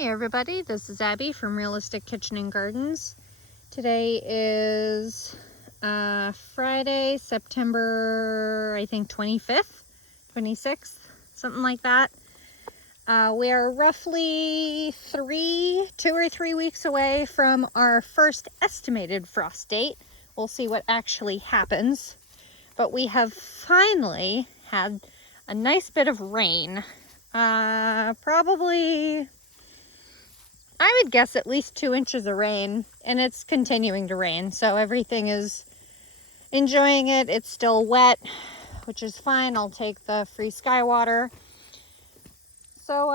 Hey everybody, this is Abby from Realistic Kitchen and Gardens. Today is Friday, September, I think 25th, 26th, something like that. We are roughly 2 or 3 weeks away from our first estimated frost date. We'll see what actually happens. But we have finally had a nice bit of rain. Probably, I would guess at least 2 inches of rain, and it's continuing to rain, so everything is enjoying it. It's still wet, which is fine. I'll take the free sky water. So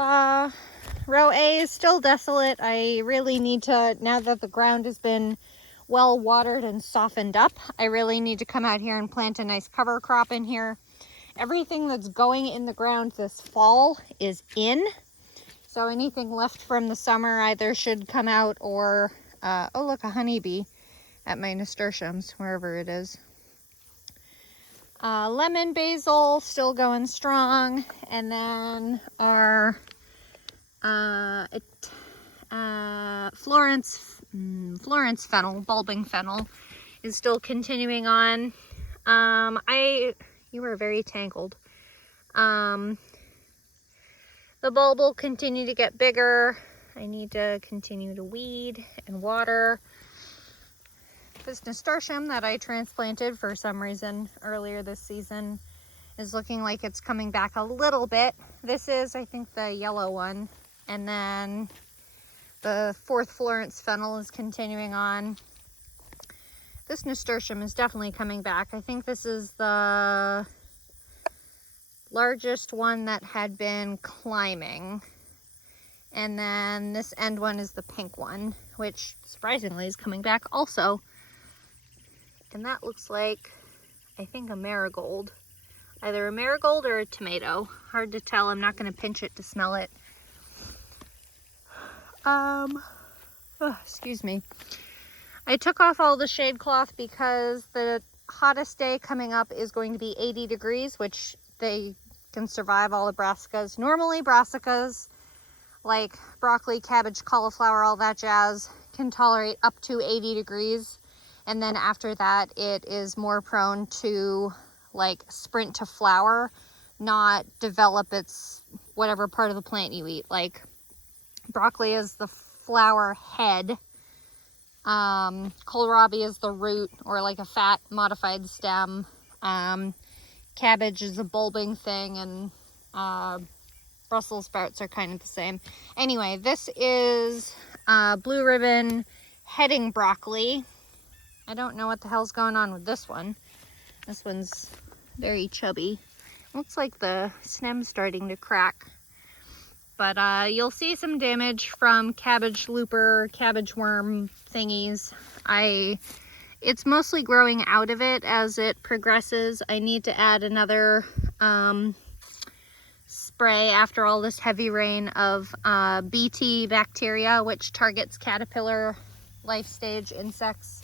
row A is still desolate. I really need to, now that the ground has been well watered and softened up, I really need to come out here and plant a nice cover crop in here. Everything that's going in the ground this fall is in. So anything left from the summer either should come out or, oh look, a honeybee at my nasturtiums, wherever it is. Lemon basil still going strong. And then our Florence fennel, bulbing fennel, is still continuing on. You were very tangled. The bulb will continue to get bigger. I need to continue to weed and water. This nasturtium that I transplanted for some reason earlier this season is looking like it's coming back a little bit. This is, I think, the yellow one. And then the fourth Florence fennel is continuing on. This nasturtium is definitely coming back. I think this is the largest one that had been climbing. And then this end one is the pink one, which surprisingly is coming back also. And that looks like, I think, a marigold. Either a marigold or a tomato. Hard to tell. I'm not going to pinch it to smell it. Excuse me. I took off all the shade cloth because the hottest day coming up is going to be 80 degrees, which they can survive, all the brassicas. Normally brassicas, like broccoli, cabbage, cauliflower, all that jazz, can tolerate up to 80 degrees. And then after that, it is more prone to like sprint to flower, not develop its whatever part of the plant you eat. Like broccoli is the flower head. Kohlrabi is the root, or like a fat modified stem. Cabbage is a bulbing thing, and Brussels sprouts are kind of the same. Anyway, this is blue ribbon heading broccoli. I don't know what the hell's going on with this one. This one's very chubby. Looks like the stem's starting to crack. But you'll see some damage from cabbage looper, cabbage worm thingies. It's mostly growing out of it as it progresses. I need to add another spray after all this heavy rain of Bt bacteria, which targets caterpillar life stage insects.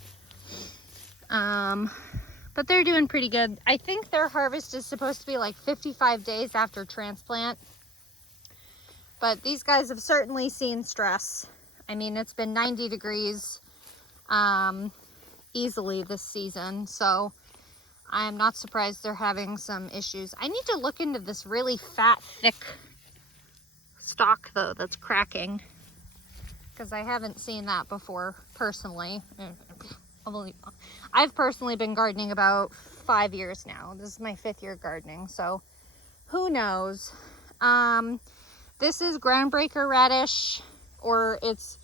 But they're doing pretty good. I think their harvest is supposed to be like 55 days after transplant. But these guys have certainly seen stress. I mean, it's been 90 degrees easily this season, so I'm not surprised they're having some issues. I need to look into this really fat, thick stalk, though, that's cracking, because I haven't seen that before, personally. I've personally been gardening about 5 years now. This is my 5th year gardening, so who knows? This is groundbreaker radish, or it's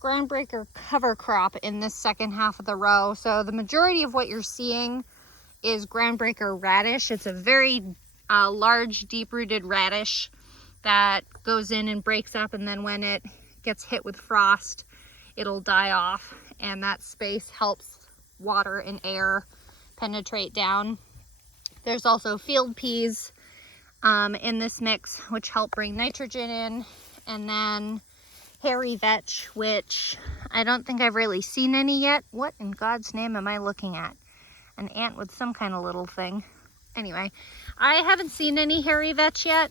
groundbreaker cover crop in this second half of the row. So the majority of what you're seeing is groundbreaker radish. It's a very large, deep-rooted radish that goes in and breaks up, and then when it gets hit with frost, it'll die off, and that space helps water and air penetrate down. There's also field peas in this mix, which help bring nitrogen in, and then hairy vetch, which I don't think I've really seen any yet. What in God's name am I looking at? An ant with some kind of little thing. Anyway, I haven't seen any hairy vetch yet,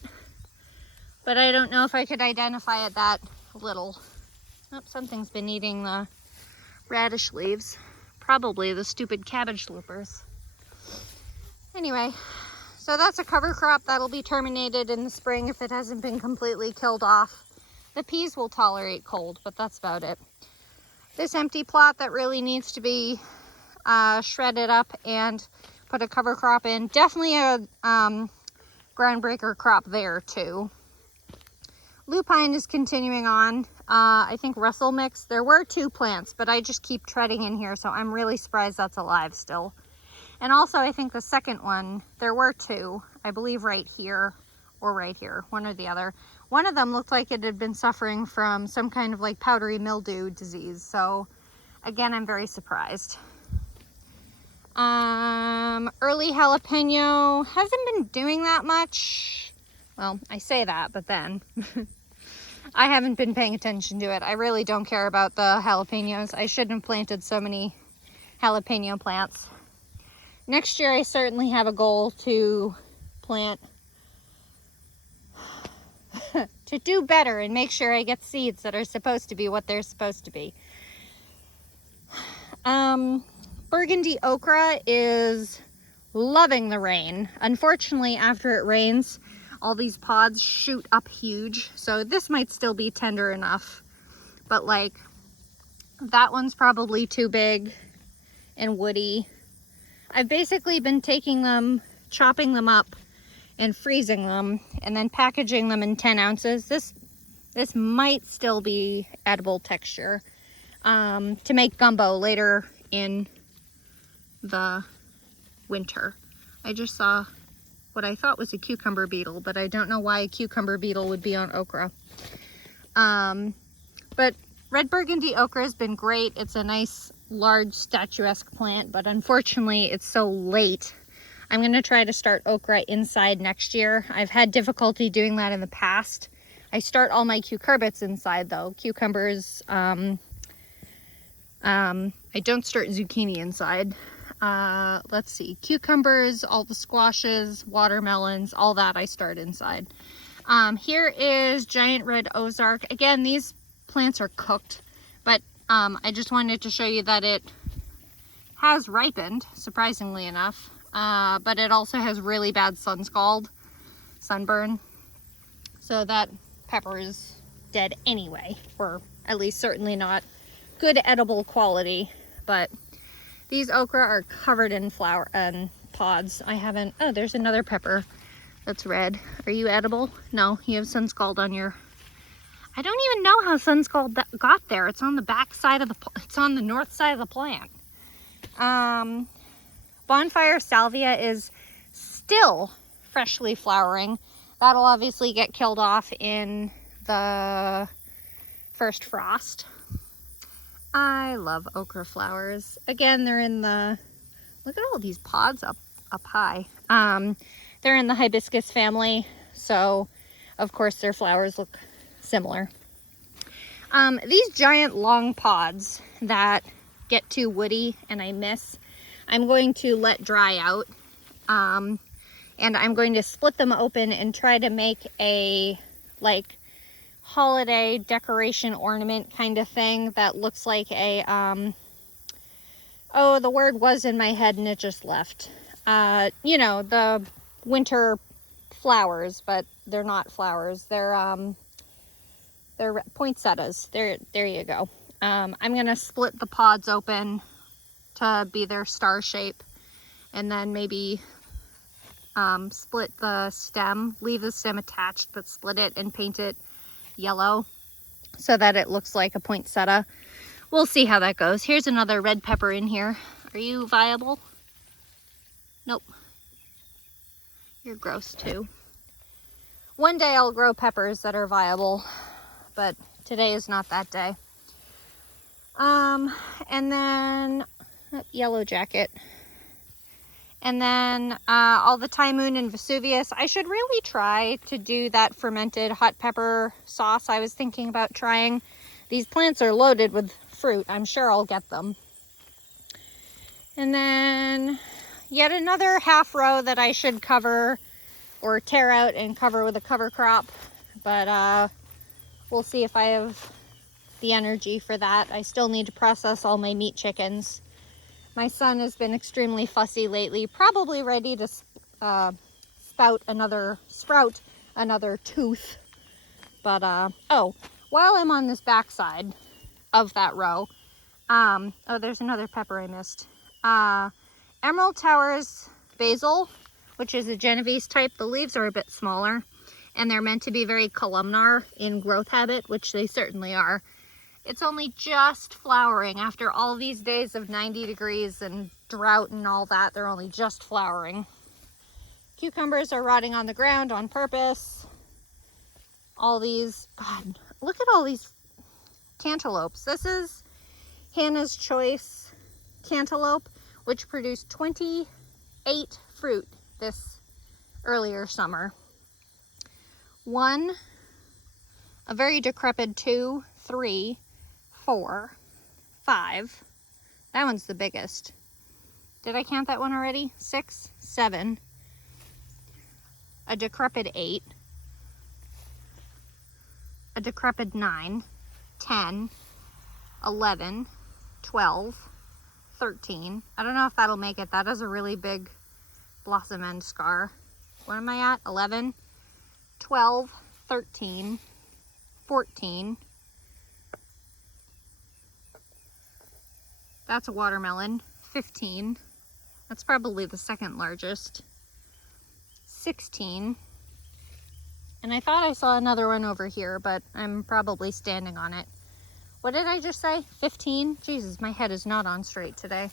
but I don't know if I could identify it that little. Oh, something's been eating the radish leaves. Probably the stupid cabbage loopers. Anyway, so that's a cover crop that'll be terminated in the spring if it hasn't been completely killed off. The peas will tolerate cold, but that's about it. This empty plot that really needs to be shredded up and put a cover crop in. Definitely a groundbreaker crop there too. Lupine is continuing on. I think Russell mix. There were 2 plants, but I just keep treading in here, so I'm really surprised that's alive still. And also, I think the second one, there were 2, I believe right here or right here, one or the other. One of them looked like it had been suffering from some kind of like powdery mildew disease. So again, I'm very surprised. Early jalapeno hasn't been doing that much. Well, I say that, but then I haven't been paying attention to it. I really don't care about the jalapenos. I shouldn't have planted so many jalapeno plants. Next year, I certainly have a goal to plant, to do better and make sure I get seeds that are supposed to be what they're supposed to be. Burgundy okra is loving the rain. Unfortunately, after it rains, all these pods shoot up huge. So this might still be tender enough, but like that one's probably too big and woody. I've basically been taking them, chopping them up and freezing them and then packaging them in 10 ounces. This might still be edible texture to make gumbo later in the winter. I just saw what I thought was a cucumber beetle, but I don't know why a cucumber beetle would be on okra. But red burgundy okra has been great. It's a nice large statuesque plant, but unfortunately it's so late. I'm going to try to start okra inside next year. I've had difficulty doing that in the past. I start all my cucurbits inside though. Cucumbers, I don't start zucchini inside. Let's see, cucumbers, all the squashes, watermelons, all that I start inside. Here is giant red Ozark. Again, these plants are cooked, but I just wanted to show you that it has ripened, surprisingly enough, but it also has really bad sunburn. So that pepper is dead anyway, or at least certainly not good edible quality. But these okra are covered in flower and pods. I haven't, oh, there's another pepper that's red. Are you edible? No, you have sunscald on your, I don't even know how sunscald got there. It's on the back side of it's on the north side of the plant. Bonfire salvia is still freshly flowering. That'll obviously get killed off in the first frost. I love okra flowers. Again, they're in the, look at all these pods up high. They're in the hibiscus family, so of course their flowers look similar. These giant long pods that get too woody and I miss, I'm going to let dry out. And I'm going to split them open and try to make a like holiday decoration ornament kind of thing that looks like a, oh, the word was in my head and it just left. You know, the winter flowers, but they're not flowers. They're poinsettias. There you go. I'm going to split the pods open to be their star shape, and then maybe split the stem, leave the stem attached, but split it and paint it yellow so that it looks like a poinsettia. We'll see how that goes. Here's another red pepper in here. Are you viable? Nope. You're gross too. One day I'll grow peppers that are viable, but today is not that day. And then yellow jacket. And then all the Thai Moon and Vesuvius. I should really try to do that fermented hot pepper sauce I was thinking about trying. These plants are loaded with fruit. I'm sure I'll get them. And then yet another half row that I should cover or tear out and cover with a cover crop. But we'll see if I have the energy for that. I still need to process all my meat chickens. My son has been extremely fussy lately, probably ready to sprout another tooth. But oh, while I'm on this backside of that row, oh, there's another pepper I missed. Emerald Towers basil, which is a Genovese type. The leaves are a bit smaller, and they're meant to be very columnar in growth habit, which they certainly are. It's only just flowering after all these days of 90 degrees and drought and all that. They're only just flowering. Cucumbers are rotting on the ground on purpose. All these, God, look at all these cantaloupes. This is Hannah's Choice cantaloupe, which produced 28 fruit this earlier summer. One, a very decrepit 2, 3, 4, 5. That one's the biggest. Did I count that one already? 6, 7. A decrepit 8. A decrepit 9, 10, 11, 12, 13. I don't know if that'll make it. That is a really big blossom end scar. What am I at? 11, 12, 13, 14. That's a watermelon. 15. That's probably the second largest. 16. And I thought I saw another one over here, but I'm probably standing on it. What did I just say? 15? Jesus, my head is not on straight today.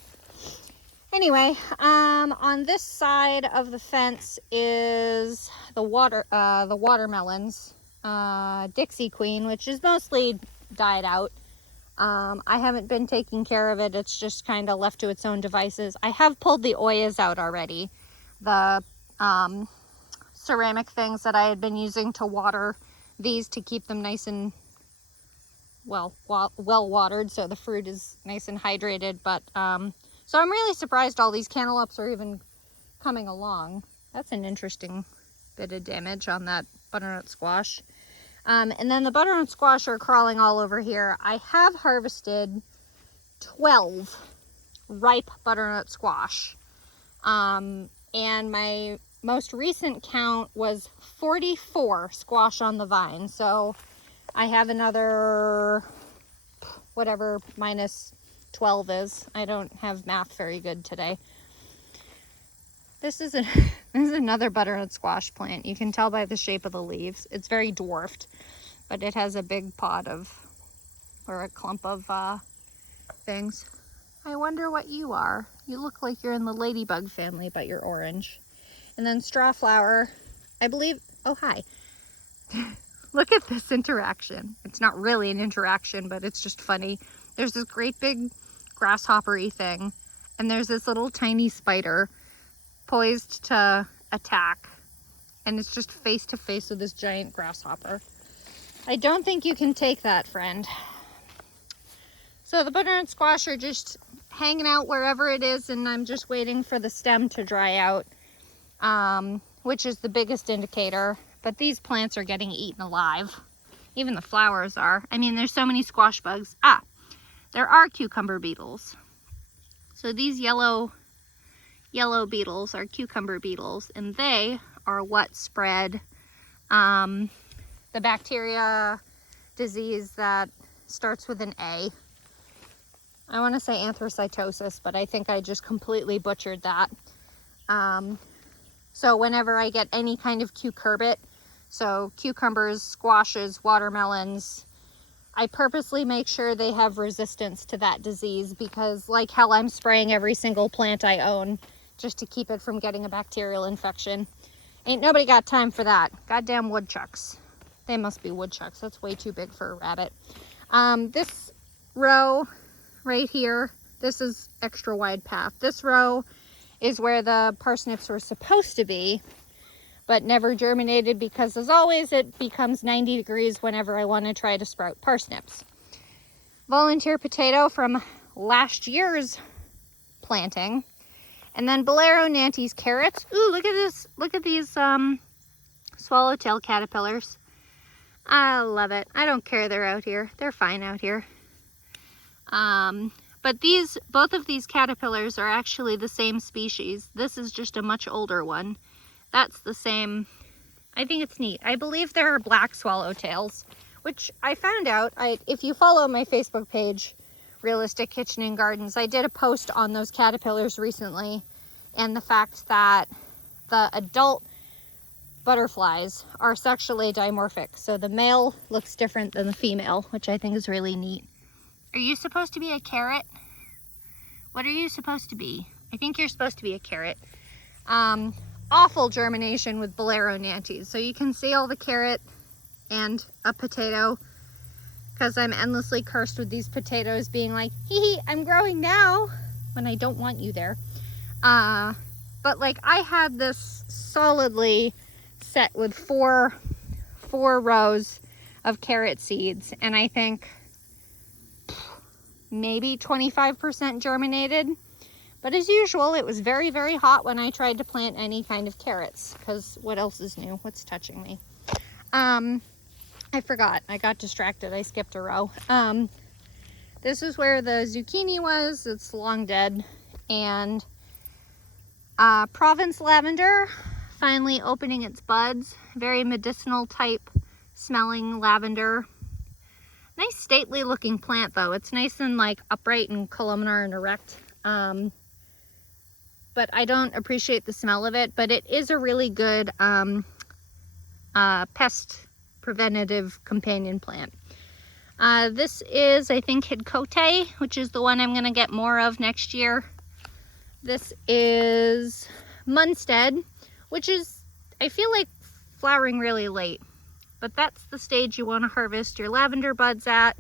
Anyway, on this side of the fence is the watermelons. Dixie Queen, which is mostly died out. I haven't been taking care of it. It's just kind of left to its own devices. I have pulled the oyas out already. The ceramic things that I had been using to water these to keep them nice and well watered, so the fruit is nice and hydrated. But so I'm really surprised all these cantaloupes are even coming along. That's an interesting bit of damage on that butternut squash. And then the butternut squash are crawling all over here. I have harvested 12 ripe butternut squash. And my most recent count was 44 squash on the vine. So I have another, whatever minus 12 is. I don't have math very good today. This is another butternut squash plant. You can tell by the shape of the leaves. It's very dwarfed, but it has a big pod of, or a clump of things. I wonder what you are. You look like you're in the ladybug family, but you're orange. And then strawflower, I believe, oh hi. Look at this interaction. It's not really an interaction, but it's just funny. There's this great big grasshopper-y thing, and there's this little tiny spider poised to attack, and it's just face to face with this giant grasshopper. I don't think you can take that, friend. So the butternut squash are just hanging out wherever it is, and I'm just waiting for the stem to dry out, which is the biggest indicator. But these plants are getting eaten alive. Even the flowers are. I mean, there's so many squash bugs. There are cucumber beetles. So these yellow beetles are cucumber beetles, and they are what spread the bacteria disease that starts with an A. I want to say anthracytosis, but I think I just completely butchered that. So whenever I get any kind of cucurbit, so cucumbers, squashes, watermelons, I purposely make sure they have resistance to that disease, because like hell, I'm spraying every single plant I own just to keep it from getting a bacterial infection. Ain't nobody got time for that. Goddamn woodchucks. They must be woodchucks. That's way too big for a rabbit. This row right here, this is extra wide path. This row is where the parsnips were supposed to be, but never germinated because, as always, it becomes 90 degrees whenever I want to try to sprout parsnips. Volunteer potato from last year's planting. And then Bolero Nantes carrots. Ooh, look at this. Look at these swallowtail caterpillars. I love it. I don't care they're out here. They're fine out here. But both of these caterpillars are actually the same species. This is just a much older one. That's the same. I think it's neat. I believe there are black swallowtails, which I found out. If you follow my Facebook page, Realistic Kitchen and Gardens, I did a post on those caterpillars recently, and the fact that the adult butterflies are sexually dimorphic. So the male looks different than the female, which I think is really neat. Are you supposed to be a carrot? What are you supposed to be? I think you're supposed to be a carrot. Awful germination with Bolero Nantes. So you can see all the carrot and a potato, because I'm endlessly cursed with these potatoes being like, hee hee, I'm growing now, when I don't want you there. But like, I had this solidly set with four rows of carrot seeds, and I think maybe 25% germinated. But as usual, it was very, very hot when I tried to plant any kind of carrots, because what else is new? What's touching me? I forgot. I got distracted. I skipped a row. This is where the zucchini was. It's long dead. And Provence lavender finally opening its buds. Very medicinal type smelling lavender. Nice stately looking plant though. It's nice and like upright and columnar and erect. But I don't appreciate the smell of it, but it is a really good pest preventative companion plant. This is, I think, Hidcote, which is the one I'm going to get more of next year. This is Munstead, which is, I feel like, flowering really late. But that's the stage you want to harvest your lavender buds at.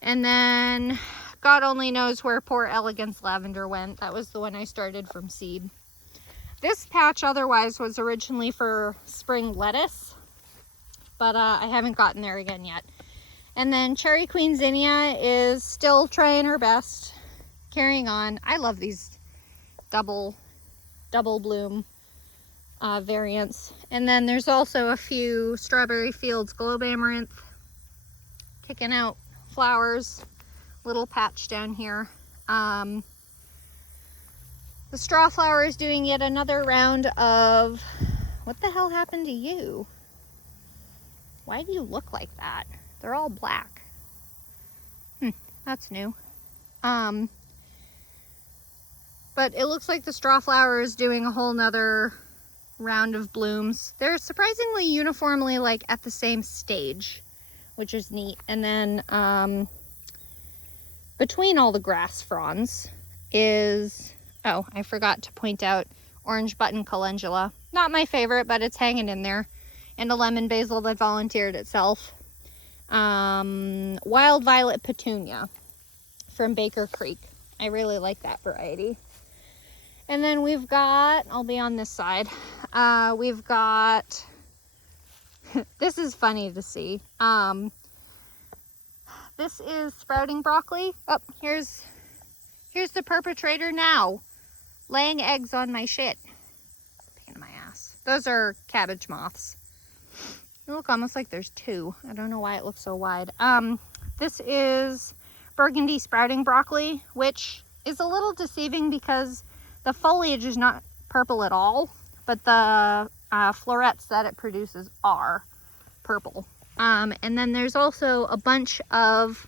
And then God only knows where poor Elegance lavender went. That was the one I started from seed. This patch otherwise was originally for spring lettuce, but I haven't gotten there again yet. And then Cherry Queen Zinnia is still trying her best, carrying on. I love these double bloom variants. And then there's also a few Strawberry Fields Globe Amaranth kicking out flowers. Little patch down here. The straw flower is doing yet another round of, what the hell happened to you? Why do you look like that? They're all black. That's new. But it looks like the straw flower is doing a whole nother round of blooms. They're surprisingly uniformly like at the same stage, which is neat. And then between all the grass fronds is, oh, I forgot to point out orange button calendula. Not my favorite, but it's hanging in there. And a lemon basil that volunteered itself. Wild violet petunia from Baker Creek. I really like that variety. And then we've got, I'll be on this side, we've got, this is funny to see. This is sprouting broccoli. Oh, here's the perpetrator now, laying eggs on my shit. Pain in my ass. Those are cabbage moths. They look almost like there's two. I don't know why it looks so wide. This is burgundy sprouting broccoli, which is a little deceiving because the foliage is not purple at all, but the florets that it produces are purple. And then there's also a bunch of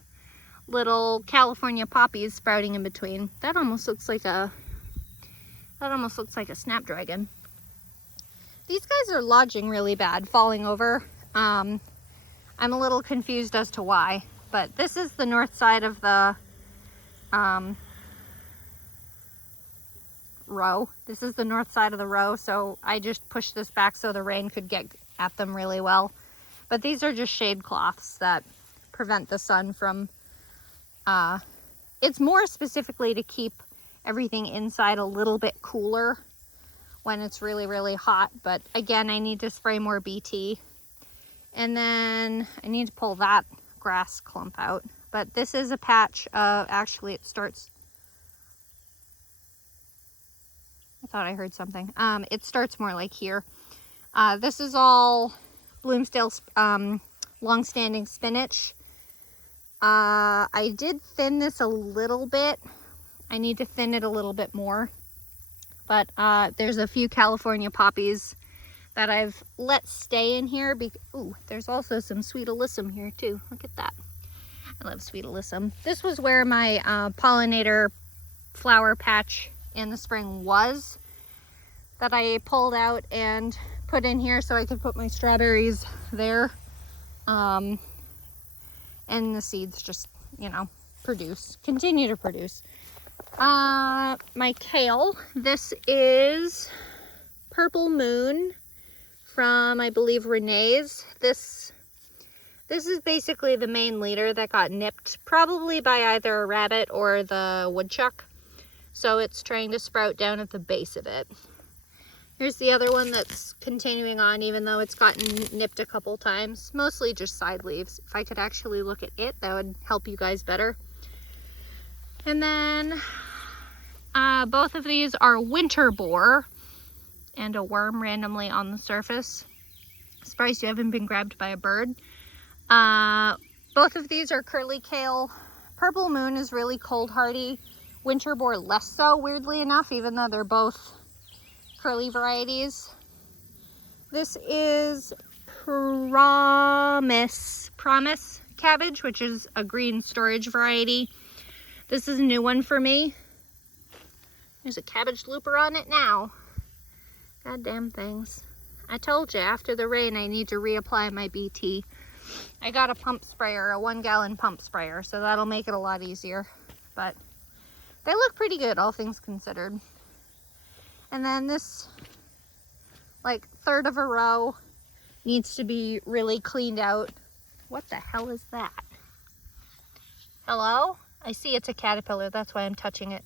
little California poppies sprouting in between. That almost looks like a snapdragon. These guys are lodging really bad, falling over. I'm a little confused as to why, but this is the north side of the row. This is the north side of the row, so I just pushed this back so the rain could get at them really well. But these are just shade cloths that prevent the sun from, it's more specifically to keep everything inside a little bit cooler when it's really, really hot. But again, I need to spray more BT. And then I need to pull that grass clump out. But this is a patch of, actually it starts, I thought I heard something. It starts more like here. This is all Bloomsdale long-standing spinach. I did thin this a little bit. I need to thin it a little bit more. But there's a few California poppies that I've let stay in here. Ooh, there's also some sweet alyssum here too. Look at that. I love sweet alyssum. This was where my pollinator flower patch in the spring was, that I pulled out and put in here so I could put my strawberries there. And the seeds just, you know, continue to produce. My kale, this is Purple Moon from, I believe, Renee's. This is basically the main leader that got nipped, probably by either a rabbit or the woodchuck. So it's trying to sprout down at the base of it. Here's the other one that's continuing on, even though it's gotten nipped a couple times. Mostly just side leaves. If I could actually look at it, that would help you guys better. And then both of these are winter boar and a worm randomly on the surface. Surprised you haven't been grabbed by a bird. Both of these are curly kale. Purple Moon is really cold hardy. Winter boar less so, weirdly enough, even though they're both curly varieties. This is Promise cabbage, which is a green storage variety. This is a new one for me. There's a cabbage looper on it now. Goddamn things. I told you, after the rain, I need to reapply my BT. I got a pump sprayer, a 1-gallon pump sprayer, so that'll make it a lot easier. But they look pretty good, all things considered. And then this, like, third of a row needs to be really cleaned out. What the hell is that? Hello? I see it's a caterpillar, that's why I'm touching it.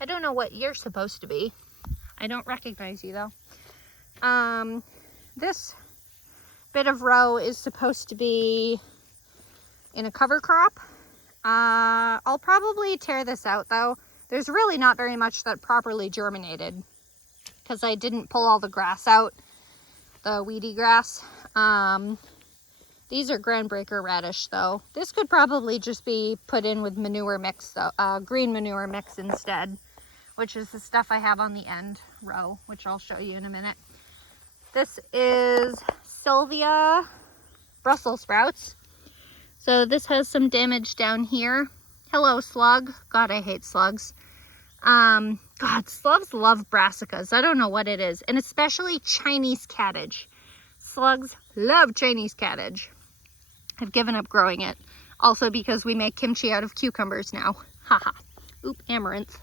I don't know what you're supposed to be. I don't recognize you though. This bit of row is supposed to be in a cover crop. I'll probably tear this out though. There's really not very much that properly germinated because I didn't pull all the grass out, the weedy grass. These are groundbreaker radish though. This could probably just be put in with manure mix, green manure mix instead, which is the stuff I have on the end row, which I'll show you in a minute. This is Sylvia Brussels sprouts. So this has some damage down here. Hello, slug. God, I hate slugs. God, slugs love brassicas. I don't know what it is. And especially Chinese cabbage. Slugs love Chinese cabbage. I've given up growing it. Also because we make kimchi out of cucumbers now. Haha. Oop, amaranth.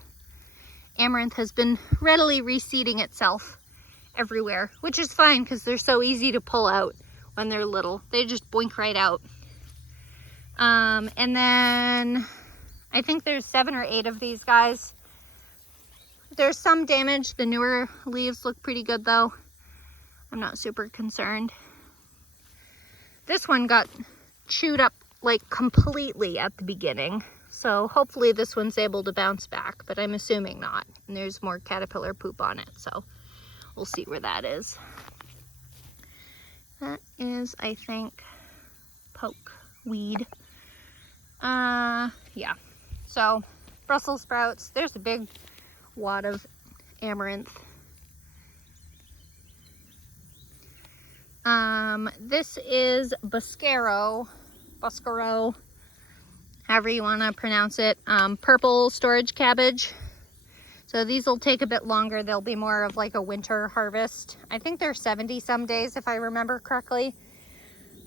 Amaranth has been readily reseeding itself everywhere, which is fine because they're so easy to pull out when they're little. They just boink right out. And then I think there's 7 or 8 of these guys. There's some damage. The newer leaves look pretty good though. I'm not super concerned. This one got chewed up like completely at the beginning. So hopefully this one's able to bounce back, but I'm assuming not. And there's more caterpillar poop on it, so we'll see where that is. That is, I think, poke weed. Yeah. So Brussels sprouts. There's a big wad of amaranth. This is Buscaro, however you want to pronounce it. Purple storage cabbage. So these will take a bit longer. They'll be more of like a winter harvest. I think they're 70 some days if I remember correctly.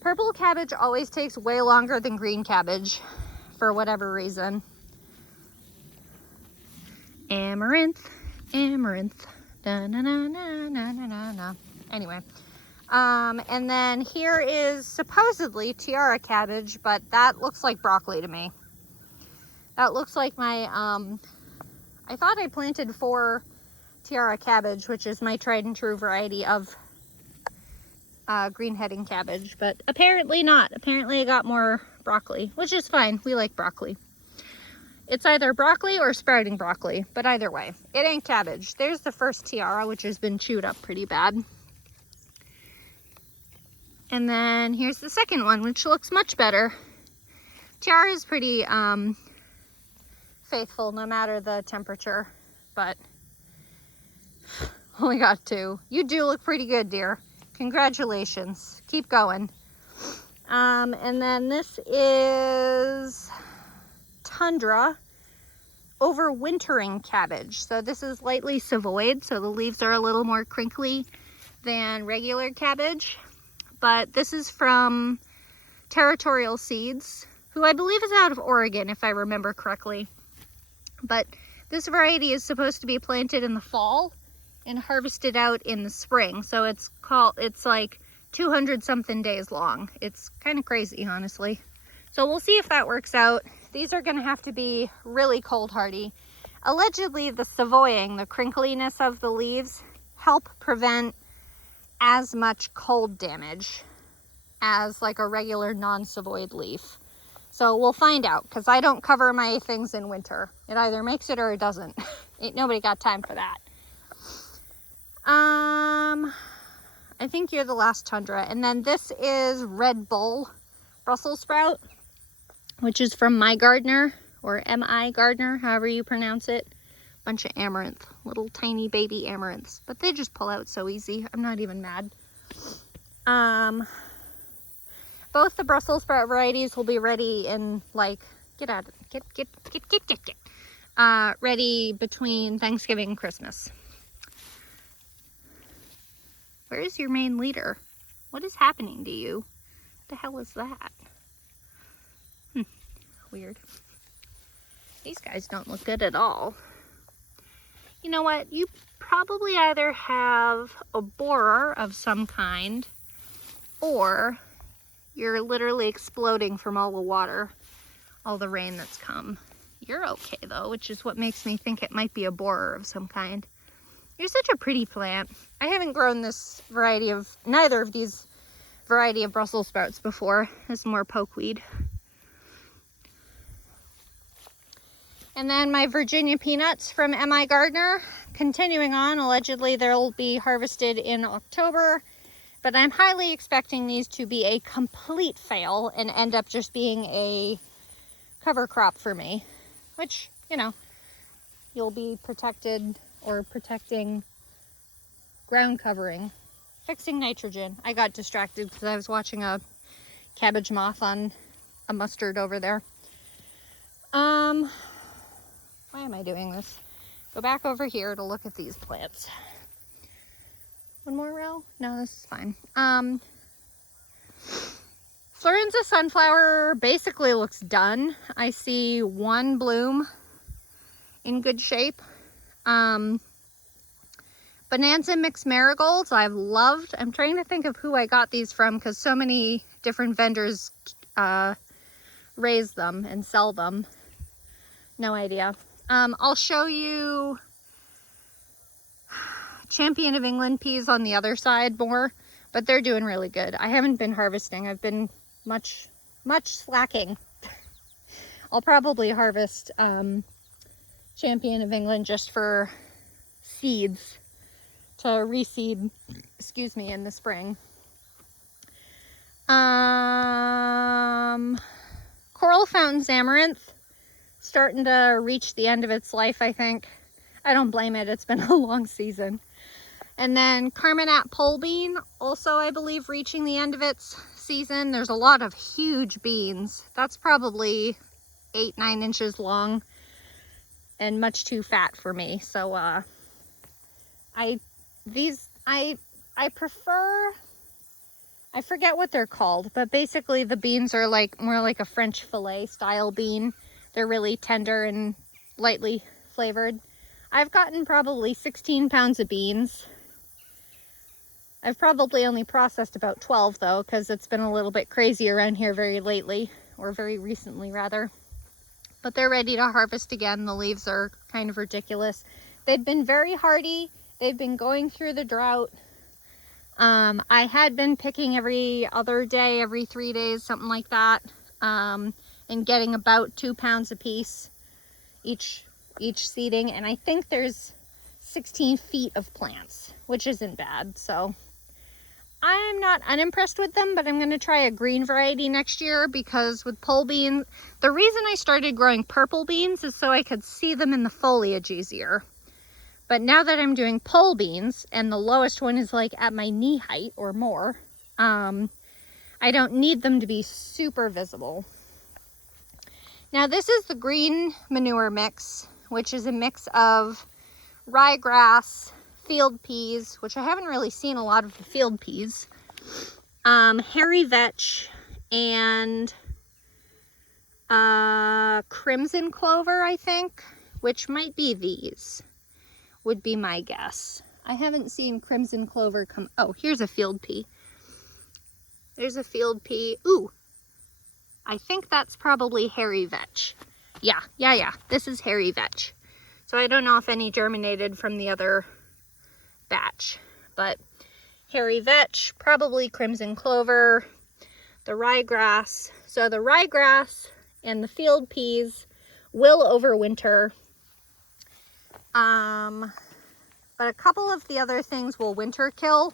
Purple cabbage always takes way longer than green cabbage for whatever reason. Amaranth, amaranth. Da, na, na, na, na, na, na. Anyway. And then here is supposedly tiara cabbage, but that looks like broccoli to me. That looks like my, I thought I planted 4 tiara cabbage, which is my tried and true variety of green heading cabbage, but apparently not. Apparently I got more broccoli, which is fine. We like broccoli. It's either broccoli or sprouting broccoli, but either way, it ain't cabbage. There's the first tiara, which has been chewed up pretty bad. And then here's the second one, which looks much better. Tiara is pretty faithful no matter the temperature, but only got 2. You do look pretty good, dear. Congratulations. Keep going. And then this is Tundra overwintering cabbage. So this is lightly savoyed, so the leaves are a little more crinkly than regular cabbage. But this is from Territorial Seeds, who I believe is out of Oregon, if I remember correctly. But this variety is supposed to be planted in the fall and harvested out in the spring. So it's like 200 something days long. It's kind of crazy, honestly. So we'll see if that works out. These are going to have to be really cold hardy. Allegedly, the savoying, the crinkliness of the leaves, help prevent as much cold damage as like a regular non-savoyed leaf. So we'll find out, because I don't cover my things in winter. It either makes it or it doesn't. Ain't nobody got time for that. I think you're the last Tundra. And then this is Red Bull Brussels sprout, which is from My Gardener, or M.I. Gardener, however you pronounce it. Bunch of amaranth, little tiny baby amaranths, but they just pull out so easy. I'm not even mad. Both the Brussels sprout varieties will be ready in like, ready between Thanksgiving and Christmas. Where is your main leader? What is happening to you? What the hell is that? Weird. These guys don't look good at all. You know what? You probably either have a borer of some kind, or you're literally exploding from all the water, all the rain that's come. You're okay though, which is what makes me think it might be a borer of some kind. You're such a pretty plant. I haven't grown this variety of, neither of these variety of Brussels sprouts before. This is more pokeweed. And then my Virginia peanuts from M.I. Gardener, continuing on. Allegedly they'll be harvested in October, but I'm highly expecting these to be a complete fail and end up just being a cover crop for me, which, you know, you'll be protected or protecting ground covering, fixing nitrogen. I got distracted because I was watching a cabbage moth on a mustard over there. Why am I doing this? Go back over here to look at these plants. One more row? No, this is fine. Florenza sunflower basically looks done. I see one bloom in good shape. Bonanza mixed marigolds I've loved. I'm trying to think of who I got these from, because so many different vendors raise them and sell them. No idea. I'll show you Champion of England peas on the other side more, but they're doing really good. I haven't been harvesting. I've been much slacking. I'll probably harvest Champion of England just for seeds to reseed, excuse me, in the spring. Coral Fountains amaranth, starting to reach the end of its life, I think. I don't blame it. It's been a long season. And then Carmenat pole bean, also I believe reaching the end of its season. There's a lot of huge beans. That's probably 8-9 inches long and much too fat for me. So I prefer, I forget what they're called, but basically the beans are like more like a French fillet style bean. They're really tender and lightly flavored. I've gotten probably 16 pounds of beans. I've probably only processed about 12 though, because it's been a little bit crazy around here very lately, or very recently rather. But they're ready to harvest again. The leaves are kind of ridiculous. They've been very hardy. They've been going through the drought. I had been picking every other day, every 3 days, something like that. And getting about 2 pounds a piece each seeding, and I think there's 16 feet of plants, which isn't bad. So I'm not unimpressed with them, but I'm going to try a green variety next year because with pole beans, the reason I started growing purple beans is so I could see them in the foliage easier. But now that I'm doing pole beans, and the lowest one is like at my knee height or more, I don't need them to be super visible. Now this is the green manure mix, which is a mix of ryegrass, field peas, which I haven't really seen a lot of the field peas, hairy vetch, and crimson clover, I think, which might be these, would be my guess. I haven't seen crimson clover come. Oh, here's a field pea. There's a field pea. Ooh, I think that's probably hairy vetch. Yeah. This is hairy vetch. So I don't know if any germinated from the other batch, but hairy vetch, probably crimson clover, the ryegrass. So the ryegrass and the field peas will overwinter. But a couple of the other things will winter kill.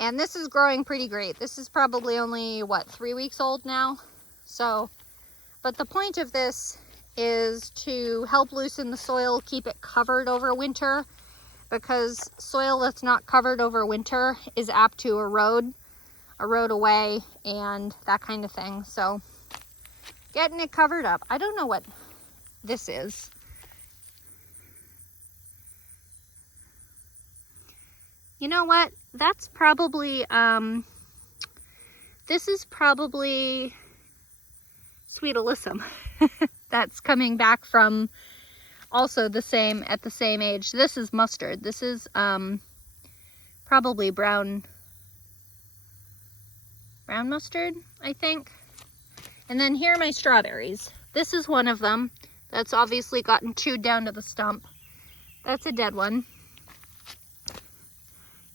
And this is growing pretty great. This is probably only, what, 3 weeks old now? So, but the point of this is to help loosen the soil, keep it covered over winter, because soil that's not covered over winter is apt to erode away and that kind of thing. So getting it covered up. I don't know what this is. You know what? That's probably, this is probably Sweet Alyssum. That's coming back from also at the same age. This is mustard. This is probably brown mustard, I think. And then here are my strawberries. This is one of them that's obviously gotten chewed down to the stump. That's a dead one.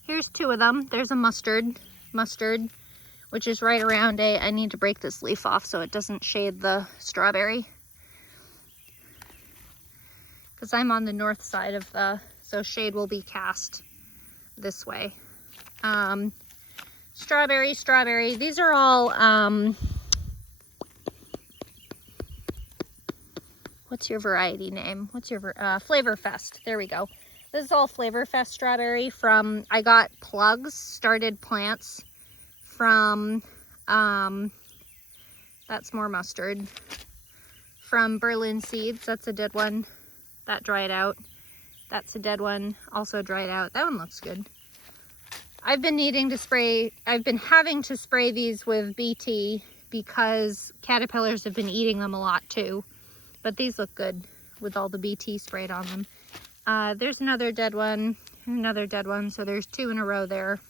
Here's 2 of them. There's a mustard, which is right around I need to break this leaf off so it doesn't shade the strawberry. Because I'm on the north side of so shade will be cast this way. Strawberry. These are all, what's your variety name? What's your, Flavorfest. There we go. This is all Flavorfest strawberry from, I got plugs, started plants from, that's more mustard, from Berlin Seeds. That's a dead one. That dried out. That's a dead one, also dried out. That one looks good. I've been having to spray these with BT because caterpillars have been eating them a lot too. But these look good with all the BT sprayed on them. There's another dead one, so there's 2 in a row there.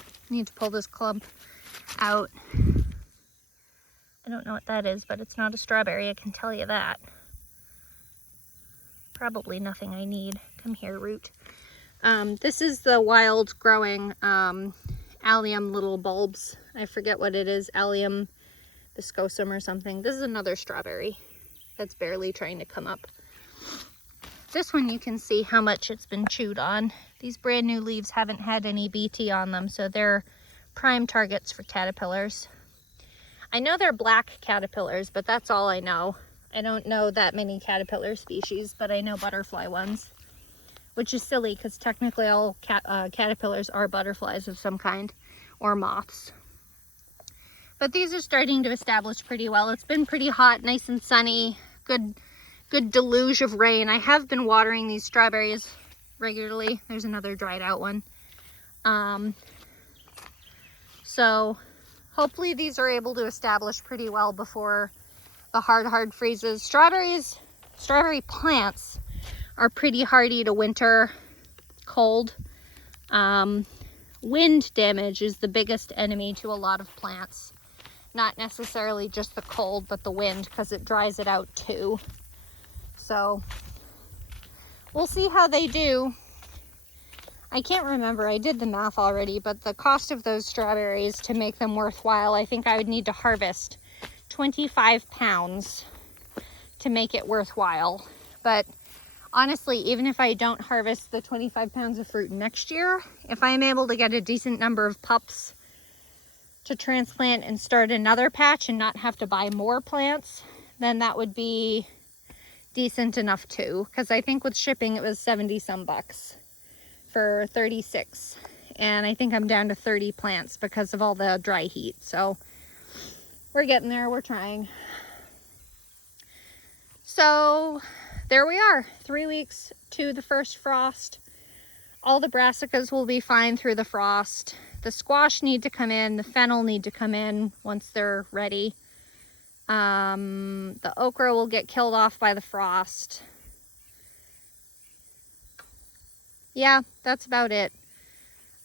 I need to pull this clump out. I don't know what that is, but it's not a strawberry, I can tell you that. Probably nothing I need. Come here, root. This is the wild growing allium little bulbs. I forget what it is, allium viscosum or something. This is another strawberry that's barely trying to come up. This one you can see how much it's been chewed on. These brand new leaves haven't had any BT on them, so they're prime targets for caterpillars. I know they're black caterpillars, but that's all I know. I don't know that many caterpillar species, but I know butterfly ones, which is silly because technically all caterpillars are butterflies of some kind, or moths. But these are starting to establish pretty well. It's been pretty hot, nice and sunny, good deluge of rain. I have been watering these strawberries regularly. There's another dried out one. So hopefully these are able to establish pretty well before the hard freezes. Strawberry plants are pretty hardy to winter cold. Wind damage is the biggest enemy to a lot of plants. Not necessarily just the cold, but the wind, because it dries it out too. So we'll see how they do. I can't remember, I did the math already, but the cost of those strawberries to make them worthwhile, I think I would need to harvest 25 pounds to make it worthwhile. But honestly, even if I don't harvest the 25 pounds of fruit next year, if I'm able to get a decent number of pups to transplant and start another patch and not have to buy more plants, then that would be decent enough too. Because I think with shipping it was 70 some bucks for 36. And I think I'm down to 30 plants because of all the dry heat. So we're getting there, we're trying. So there we are, 3 weeks to the first frost. All the brassicas will be fine through the frost. The squash need to come in, the fennel need to come in once they're ready. The okra will get killed off by the frost. Yeah, that's about it.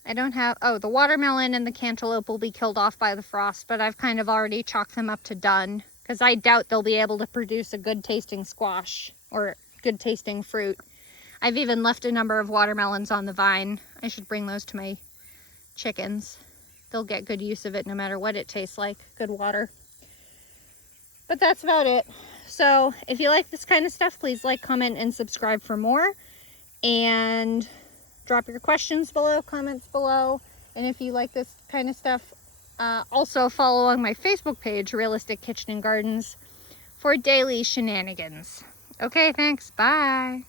I don't have, oh, the watermelon and the cantaloupe will be killed off by the frost, but I've kind of already chalked them up to done because I doubt they'll be able to produce a good tasting squash or good tasting fruit. I've even left a number of watermelons on the vine. I should bring those to my chickens. They'll get good use of it no matter what it tastes like. Good water. But that's about it. So if you like this kind of stuff, please like, comment, and subscribe for more. And drop your questions below, comments below. And if you like this kind of stuff, also follow on my Facebook page, Realistic Kitchen and Gardens, for daily shenanigans. Okay, thanks. Bye.